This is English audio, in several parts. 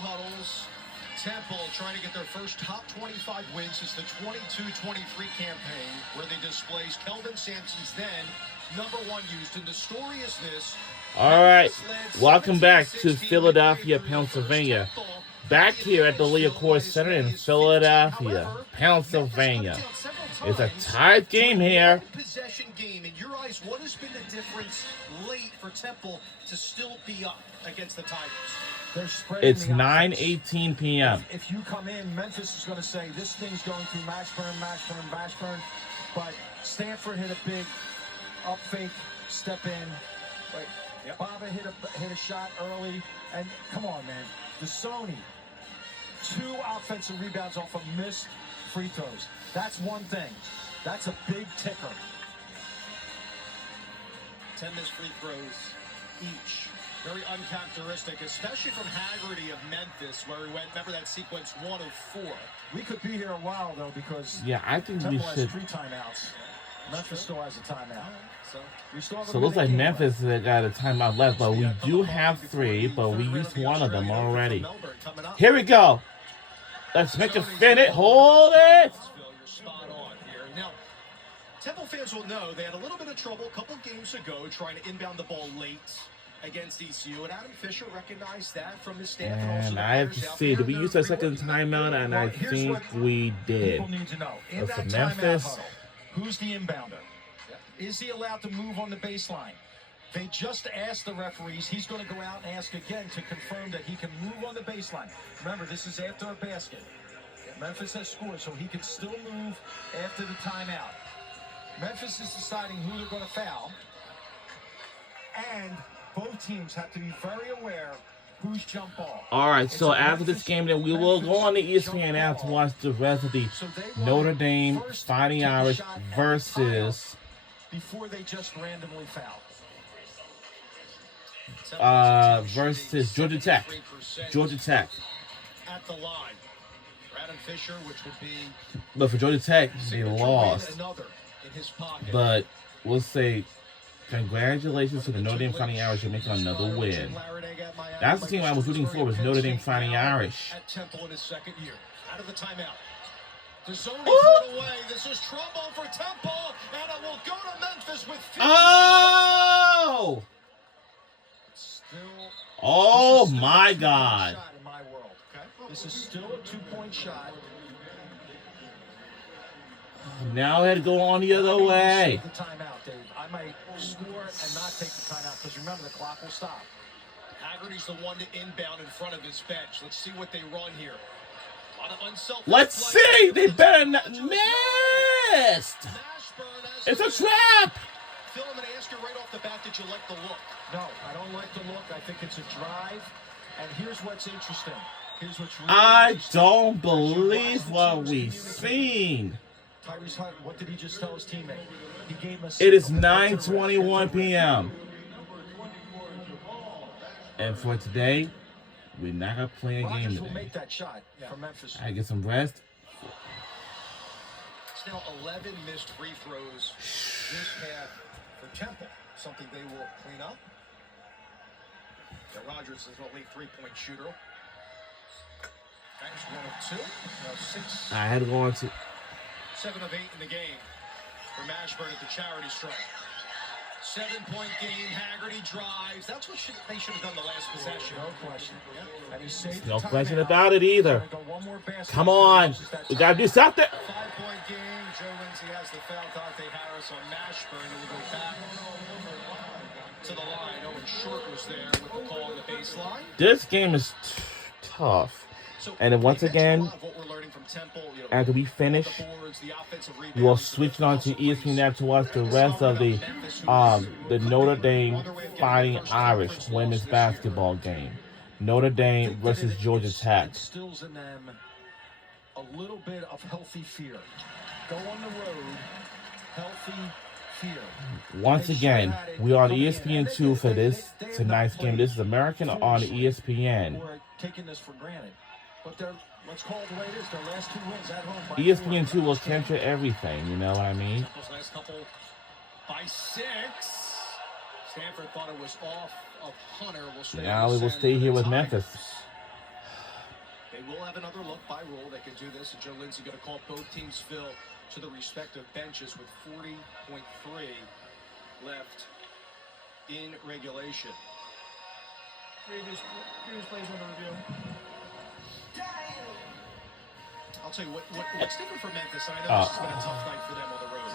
huddles. Temple trying to get their first top 25 wins since the 22-23 campaign, where they displaced Kelvin Sampson's then #1 Houston. The story is this. All right, welcome back to Philadelphia, Pennsylvania. Back here at the Leocore Center in Philadelphia, Pennsylvania. It's a tied game here. Possession game. In your eyes, what has been the difference late for Temple to still be up against the Tigers? It's 9:18 p.m. If you come in, Memphis is going to say this thing's going through Mashburn. But Stanford hit a big up fake, step in. Right. Yep. Baba hit a shot early, and come on, man. Sony, 2 offensive rebounds off of missed free throws. That's one thing. That's a big ticker. 10 missed free throws each. Very uncharacteristic, especially from Haggerty of Memphis, where he went, remember that sequence 1 of 4. We could be here a while, though, because I think Temple we should. has 3 timeouts. Memphis still has a timeout. So it looks like Memphis got a timeout left, but we do have 3, but we used 1 of them already. Here we go. Let's make it finish. Hold it. Now, Temple fans will know they had a little bit of trouble a couple games ago trying to inbound the ball late against ECU, and Adam Fisher recognized that from his staff. And I have to see, did we use our second timeout? And I think we did. People need to know. In for that Memphis. timeout huddle, who's the inbounder? Is he allowed to move on the baseline? They just asked the referees. He's going to go out and ask again to confirm that he can move on the baseline. Remember, this is after a basket. Memphis has scored, so he can still move after the timeout. Memphis is deciding who they're going to foul. And both teams have to be very aware who's jump ball. All right, so after this game, then we will go on the ESPN now to watch the rest of the Notre Dame Fighting Irish versus before they just randomly foul. Versus Georgia Tech. Georgia Tech. At the line. Adam Fisher, which would be. But for Georgia Tech, they lost. But we'll say congratulations to the Notre Dame Fighting Irish for making another win. That's the team I was rooting for, was Notre Dame Fighting Irish. At Temple in his second year. Out of the timeout. Dezonie put away. This is trouble for Temple, and it will go to Memphis with 50. Oh! Oh my God! In my world, okay? This is still a 2-point shot. Now I had to go on the other way. The timeout, Dave. I might score and not take the timeout because remember the clock will stop. Haggerty's the one to inbound in front of his bench. Let's see what they run here. Let's see. They better not miss. It's a trap. Phil, I'm going to ask you right off the bat, did you like the look? No, I don't like the look. I think it's a drive. And here's what's interesting. Here's what's really I don't believe what we've seen. Tyrese Hunt, what did he just tell his teammate? He gave us. It is 9:21 p.m. And for today, we're not going to play a game today. Make that shot from Memphis. I get some rest. It's now 11 missed free throws this half for Temple. Something they will clean up. Rogers is an elite 3-point shooter. That's 1 of 2. Now 6. I had to go on to 7 of 8 in the game for Mashburn at the charity strike. 7-point game. Haggerty drives. That's what they should have done the last possession. No question. Yeah. And he saved no question about it either. Come on. We got to do something. 5-point game. Joe Lindsay has the foul. Dante Harris on Mashburn. And we'll go back to the line. Owen Short was there with the call on the baseline. This game is tough. And then once again, after we finish, we will switch on to ESPN now to watch the rest of the Notre Dame Fighting Irish women's basketball game. Notre Dame versus Georgia Tech. Instills in them a little bit of healthy fear. Go on the road, healthy fear. Once again, we are on ESPN2 for this tonight's game. This is American on ESPN. We're taking this for granted. But let's call it the way it is. Their last 2 wins at home. ESPN2 will capture everything, you know what I mean? Last couple by 6. Stanford thought it was off of Hunter. Now we will stay here with Memphis. They will have another look by rule. They can do this, and Joe Lindsay going to call both teams fill to the respective benches with 40.3 left in regulation. Previous plays on the review. I'll tell you what's different for Memphis, and I know this has been a tough night for them on the road.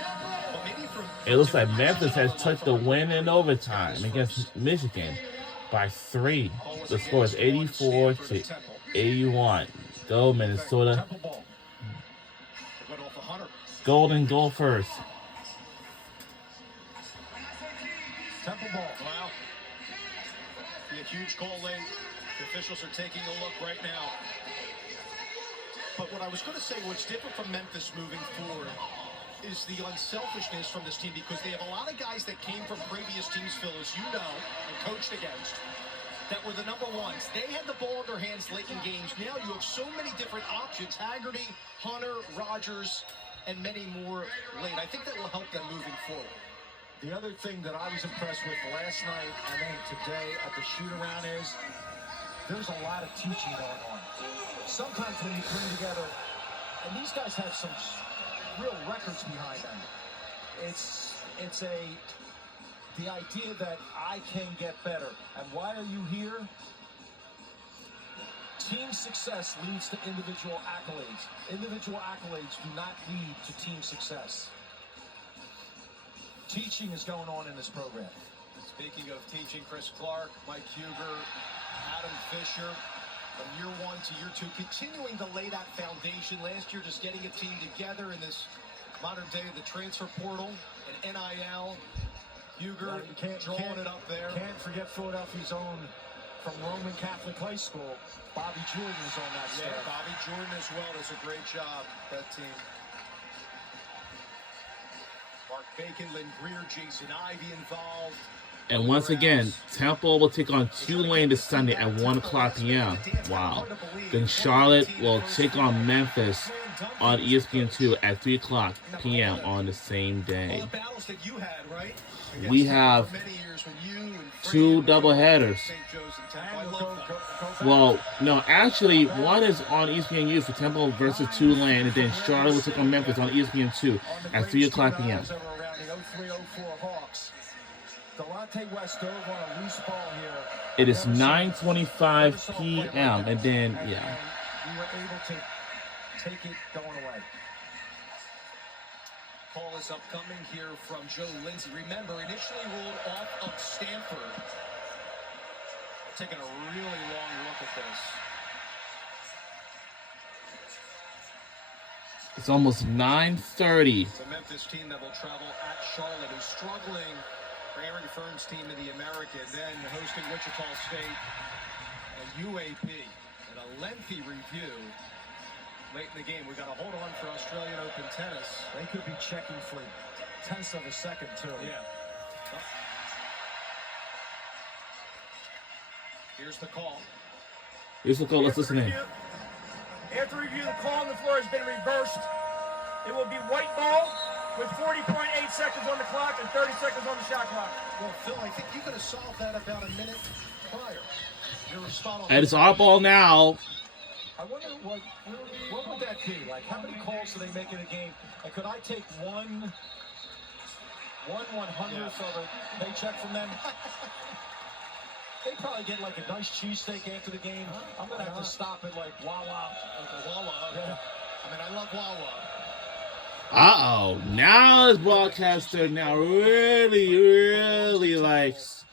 But maybe it looks like Memphis has took the win in overtime against Michigan by 3. The score is 84 to 81. Go Minnesota. Golden goal first. Temple ball. Wow. Be a huge goal late. The officials are taking a look right now. But what I was going to say, what's different from Memphis moving forward is the unselfishness from this team, because they have a lot of guys that came from previous teams, Phil, as you know, and coached against, that were the number ones. They had the ball in their hands late in games. Now you have so many different options. Haggerty, Hunter, Rogers, and many more late. I think that will help them moving forward. The other thing that I was impressed with last night and then today at the shoot-around is there's a lot of teaching going on. Sometimes when you bring together, and these guys have some real records behind them, it's the idea that I can get better. And why are you here? Team success leads to individual accolades. Individual accolades do not lead to team success. Teaching is going on in this program. Speaking of teaching, Chris Clark, Mike Huger, Adam Fisher, from year 1 to year 2, continuing to lay that foundation. Last year, just getting a team together in this modern day of the transfer portal and NIL. Huger drawing it up there. Can't forget Philadelphia's own, from Roman Catholic High School, Bobby Jordan is on that staff. Yeah, Bobby Jordan as well does a great job, that team. Mark Bacon, Lynn Greer, Jason Ivey involved. And once again, Temple will take on Tulane this Sunday at 1:00 p.m. Wow. Then Charlotte will take on Memphis on ESPN2 at 3:00 p.m. on the same day. We have 2 doubleheaders. Well, no, actually, one is on ESPNU for Temple versus Tulane, and then Charlotte will take on Memphis on ESPN2 at 3:00 p.m. It is 9:25 p.m. and then yeah. We were able to take it going away. Call is upcoming here from Joe Lindsay. Remember, initially ruled off of Stanford. Taking a really long look at this. It's almost 9:30. It's a Memphis team that will travel at Charlotte, who's struggling. Aaron Fern's team in the American, then hosting Wichita State and UAP. And a lengthy review late in the game. We got to hold on for Australian Open tennis. They could be checking for tenths of a second, too. Yeah. Here's the call. Here's the call. Let's listen in. After review, the call on the floor has been reversed. It will be white ball with 40.8 seconds on the clock and 30 seconds on the shot clock. Well, Phil, I think you could have solved that about a minute prior. You're spot on. And it's our ball now. I wonder what would that be? Like, how many calls do they make in a game? Like, could I take one 100th of a paycheck from them? They probably get like a nice cheesesteak after the game. I'm going to have to stop at like Wawa. Wawa. Yeah. I mean, I love Wawa. Uh-oh. Now this broadcaster now really likes.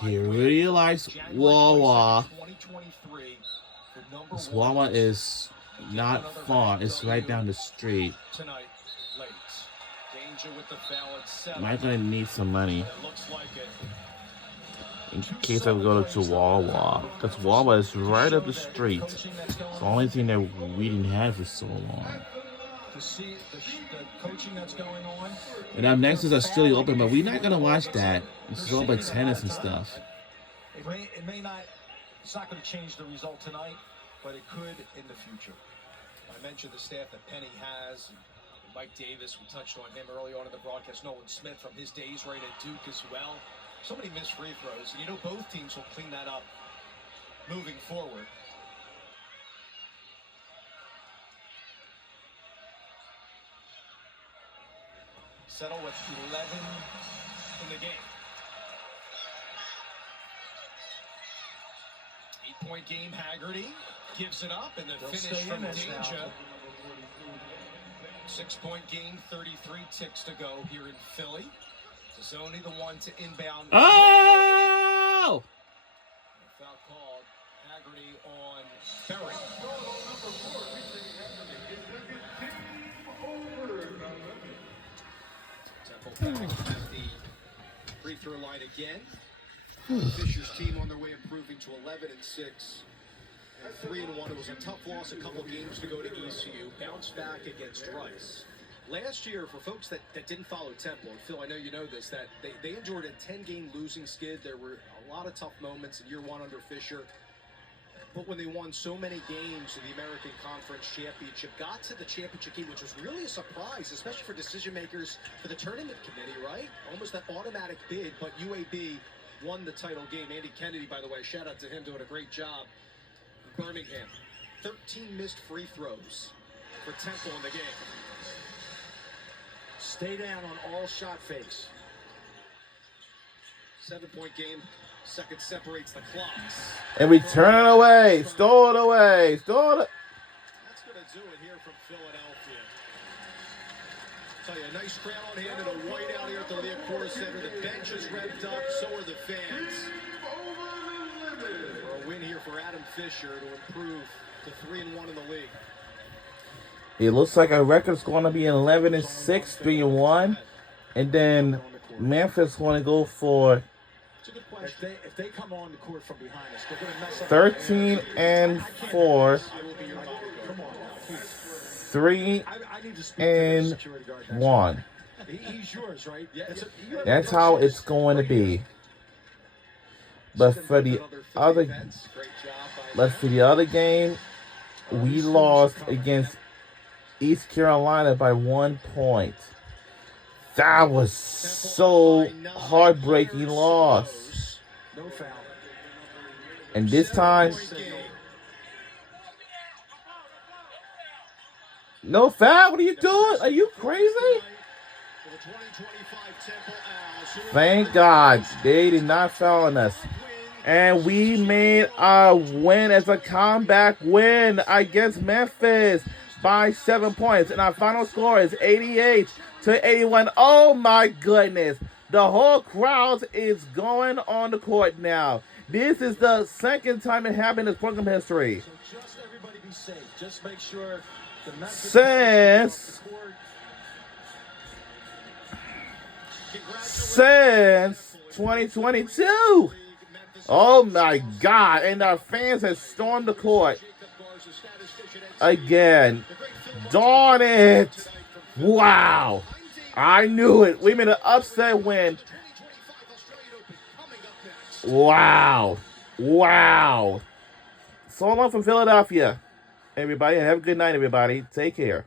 He really likes Wawa. This Wawa is not far. It's right down the street. Tonight, late. Danger with the foul at 7. Am I going to need some money? It looks like it. In case I go to Wawa. Because Wawa is right up the street. It's the only thing that we didn't have for so long. To see the coaching that's going on. And up next is Australia Open, but we're not going to watch that. This is all about tennis and stuff. It may not, it's not going to change the result tonight, but it could in the future. I mentioned the staff that Penny has. Mike Davis, we touched on him early on in the broadcast. Nolan Smith from his days right at Duke as well. So many missed free throws. And you know both teams will clean that up moving forward. settle with 11 in the game. 8-point game, Haggerty gives it up, and the They'll finish stay from in this Deja. now. 6-point game, 33 ticks to go here in Philly. Tazzoni the one to inbound. Oh! Foul called. Haggerty on Berry. Temple back at the free throw line again. Fisher's team on their way improving to 11-6. And 3-1. It was a tough loss, a couple games to go to ECU. Bounced back against Rice. Last year, for folks that didn't follow Temple, and Phil, I know you know this, that they endured a 10-game losing skid. There were a lot of tough moments in year one under Fisher. But when they won so many games in the American Conference Championship, got to the championship game, which was really a surprise, especially for decision makers for the tournament committee, right? Almost that automatic bid, but UAB won the title game. Andy Kennedy, by the way, shout out to him, doing a great job. Birmingham, 13 missed free throws for Temple in the game. Stay down on all shot fakes. 7-point game. Second separates the clocks. And we turn it away. Stole it away. Stole it. That's going to do it here from Philadelphia. Tell you, a nice crowd on hand and a white out here at the Liacouras Center. The bench is revved up. So are the fans. For a win here for Adam Fisher to improve to 3-1 in the league. It looks like our record's going to be 11-6, 3-1. And then Memphis want to go for If they come on the court from behind us, they're going to mess up. 13-4, Come on, 3-1. I need to speak to the security guard next time. He's yours, right? Yeah. That's how it's going to be. But for the other, game, we lost against East Carolina by 1 point. That was so heartbreaking loss. No foul. And this time, no foul? What are you doing? Are you crazy? Thank God they did not foul on us. And we made our win as a comeback win against Memphis by 7 points. And our final score is 88-81. Oh my goodness. The whole crowd is going on the court now. This is the second time it happened in program history. So just everybody be safe. Just make sure the Memphis since 2022. Oh my God. And our fans have stormed the court again. Darn it. Wow. I knew it. We made an upset win. Wow. Wow. So long from Philadelphia, everybody. And have a good night, everybody. Take care.